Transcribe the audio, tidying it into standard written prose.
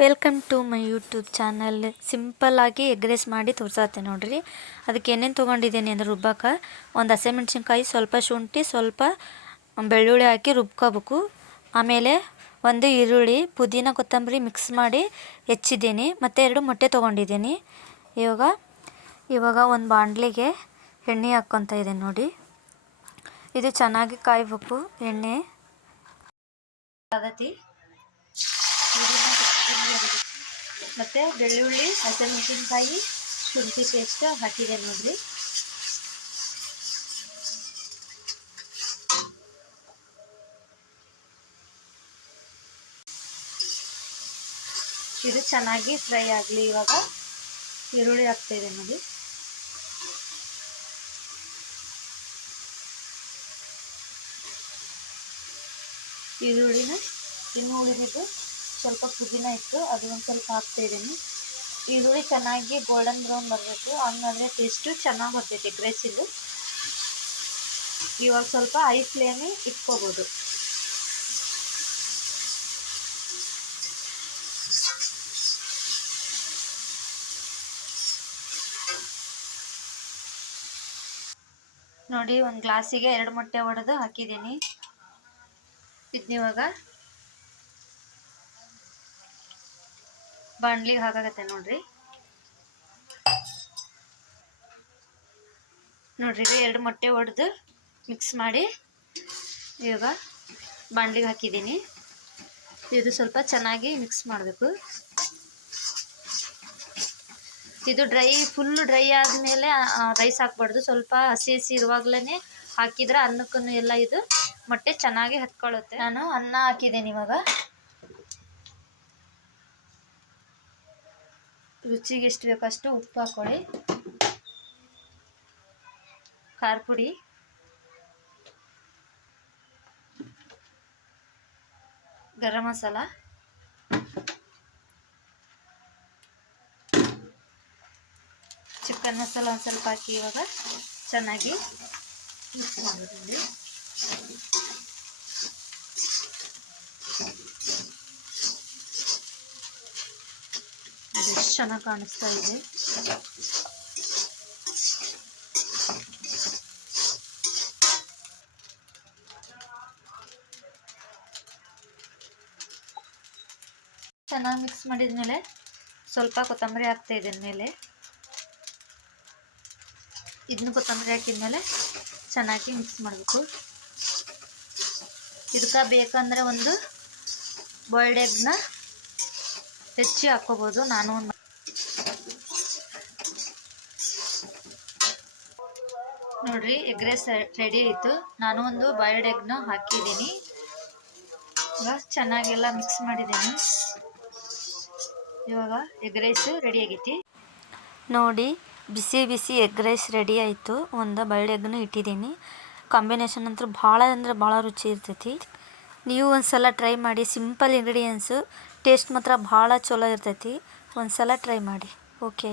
Welcome to my YouTube channel. ಸಿಂಪಲ್ಲಾಗಿ egg rice ಮಾಡಿ ತೋರ್ಸತ್ತೆ ನೋಡ್ರಿ. ಅದಕ್ಕೆ ಏನೇನು ತೊಗೊಂಡಿದ್ದೀನಿ ಅಂದರೆ ರುಬ್ಬಕ್ಕೆ ಒಂದು ಹಸಿಮೆಣ್ಸಿನ್ಕಾಯಿ, ಸ್ವಲ್ಪ ಶುಂಠಿ, ಸ್ವಲ್ಪ ಬೆಳ್ಳುಳ್ಳಿ ಹಾಕಿ ರುಬ್ಕೋಬೇಕು. ಆಮೇಲೆ ಒಂದು ಈರುಳ್ಳಿ, ಪುದೀನ, ಕೊತ್ತಂಬರಿ ಮಿಕ್ಸ್ ಮಾಡಿ ಹೆಚ್ಚಿದ್ದೀನಿ. ಮತ್ತು 2 ಮೊಟ್ಟೆ ತೊಗೊಂಡಿದ್ದೀನಿ. ಇವಾಗ ಒಂದು ಬಾಣಲಿಗೆ ಎಣ್ಣೆ ಹಾಕ್ಕೊತಾ ಇದ್ದೀನಿ ನೋಡಿ. ಇದು ಚೆನ್ನಾಗಿ ಕಾಯಬೇಕು ಎಣ್ಣೆ. ಪದ್ಧತಿ ಮತ್ತು ಬೆಳ್ಳುಳ್ಳಿ, ಹಸಿಮೆಣಸಿನ್ಕಾಯಿ, ಶುಂಠಿ ಪೇಸ್ಟ್ ಹಾಕಿದೆ ನೋಡ್ರಿ. ಇದು ಚೆನ್ನಾಗಿ ಫ್ರೈ ಆಗಲಿ. ಇವಾಗ ಈರುಳ್ಳಿ ಹಾಕ್ತಾಯಿದೆ ನೋಡಿ. ಈರುಳ್ಳಿನ ಇನ್ನು ಉಳಿದಿದ್ದು ಸ್ವಲ್ಪ ಪುದೀನ ಇತ್ತು, ಅದು ಒಂದು ಸ್ವಲ್ಪ ಹಾಕ್ತಾಯಿದ್ದೀನಿ. ಈರುಳ್ಳಿ ಚೆನ್ನಾಗಿ ಗೋಲ್ಡನ್ ಬ್ರೌನ್ ಬರಬೇಕು, ಹಂಗಾದ್ರೆ ಟೇಸ್ಟು ಚೆನ್ನಾಗಿ ಬರ್ತೈತೆ ಎಗ್ ರೈಸಿದು. ಇವಾಗ ಸ್ವಲ್ಪ ಹೈ ಫ್ಲೇಮಿ ಇಟ್ಕೋಬೋದು. ನೋಡಿ, ಒಂದು ಗ್ಲಾಸಿಗೆ 2 ಮೊಟ್ಟೆ ಒಡೆದು ಹಾಕಿದ್ದೀನಿ. ಇದನ್ನಿವಾಗ ಬಾಣಲಿಗೆ ಹಾಕಾಗತ್ತೆ ನೋಡ್ರಿ. 2 ಮೊಟ್ಟೆ ಒಡೆದು ಮಿಕ್ಸ್ ಮಾಡಿ ಇವಾಗ ಬಾಣಲಿಗೆ ಹಾಕಿದ್ದೀನಿ. ಇದು ಸ್ವಲ್ಪ ಚೆನ್ನಾಗಿ ಮಿಕ್ಸ್ ಮಾಡಬೇಕು. ಇದು ಫುಲ್ ಡ್ರೈ ಆದಮೇಲೆ ರೈಸ್ ಹಾಕ್ಬಾರ್ದು. ಸ್ವಲ್ಪ ಹಸಿ ಇರುವಾಗಲೇ ಹಾಕಿದ್ರೆ ಅನ್ನಕ್ಕೂ ಎಲ್ಲ ಇದು ಮೊಟ್ಟೆ ಚೆನ್ನಾಗಿ ಹತ್ಕೊಳ್ಳುತ್ತೆ. ನಾನು ಅನ್ನ ಹಾಕಿದ್ದೀನಿ. ಇವಾಗ ರುಚಿಗೆ ಎಷ್ಟು ಬೇಕಷ್ಟು ಉಪ್ಪು ಹಾಕ್ಕೊಳ್ಳಿ, ಖಾರ ಪುಡಿ, ಗರಂ ಮಸಾಲ, ಚಿಕನ್ ಮಸಾಲ ಒಂದು ಸ್ವಲ್ಪ ಹಾಕಿ ಇವಾಗ ಚೆನ್ನಾಗಿ ಮಿಕ್ಸ್ ಮಾಡೋದ್ರಲ್ಲಿ. ಎಷ್ಟು ಚೆನ್ನಾಗಿ ಕಾಣಿಸ್ತಾ ಇದೆ. ಚೆನ್ನಾಗಿ ಮಿಕ್ಸ್ ಮಾಡಿದ್ಮೇಲೆ ಸ್ವಲ್ಪ ಕೊತ್ತಂಬರಿ ಹಾಕ್ತಾ ಇದ್ದೀನಿ ಮೇಲೆ. ಇದನ್ನು ಕೊತ್ತಂಬರಿ ಹಾಕಿದ್ಮೇಲೆ ಚೆನ್ನಾಗಿ ಮಿಕ್ಸ್ ಮಾಡಬೇಕು. ಇದಕ್ಕೆ ಬೇಕಂದರೆ ಒಂದು ಬಾಯ್ಲ್ಡ್ ಎಗ್ನ ಹೆಚ್ಚಿ ಹಾಕ್ಕೋಬೋದು. ನಾನು ನೋಡ್ರಿ, ಎಗ್ ರೈಸ್ ರೆಡಿ ಆಯಿತು. ನಾನು ಒಂದು ಬಾಯ್ಲ್ಡ್ ಎಗ್ನ ಹಾಕಿದ್ದೀನಿ. ಇವಾಗ ಚೆನ್ನಾಗೆಲ್ಲ ಮಿಕ್ಸ್ ಮಾಡಿದ್ದೀನಿ. ಇವಾಗ ಎಗ್ ರೈಸ್ ರೆಡಿ ಆಗೈತಿ ನೋಡಿ. ಬಿಸಿ ಬಿಸಿ ಎಗ್ ರೈಸ್ ರೆಡಿ ಆಯಿತು. ಒಂದು ಬಾಯ್ಲ್ಡ್ ಎಗ್ನು ಇಟ್ಟಿದ್ದೀನಿ. ಕಾಂಬಿನೇಷನ್ ಅಂತೂ ಭಾಳ ಅಂದರೆ ಭಾಳ ರುಚಿ ಇರ್ತೈತಿ. ನೀವು ಒಂದು ಸಲ ಟ್ರೈ ಮಾಡಿ. ಸಿಂಪಲ್ ಇಂಗ್ರೀಡಿಯೆಂಟ್ಸು, ಟೇಸ್ಟ್ ಮಾತ್ರ ಭಾಳ ಚಲೋ ಇರ್ತೈತಿ. ಒಂದು ಸಲ ಟ್ರೈ ಮಾಡಿ. ಓಕೆ.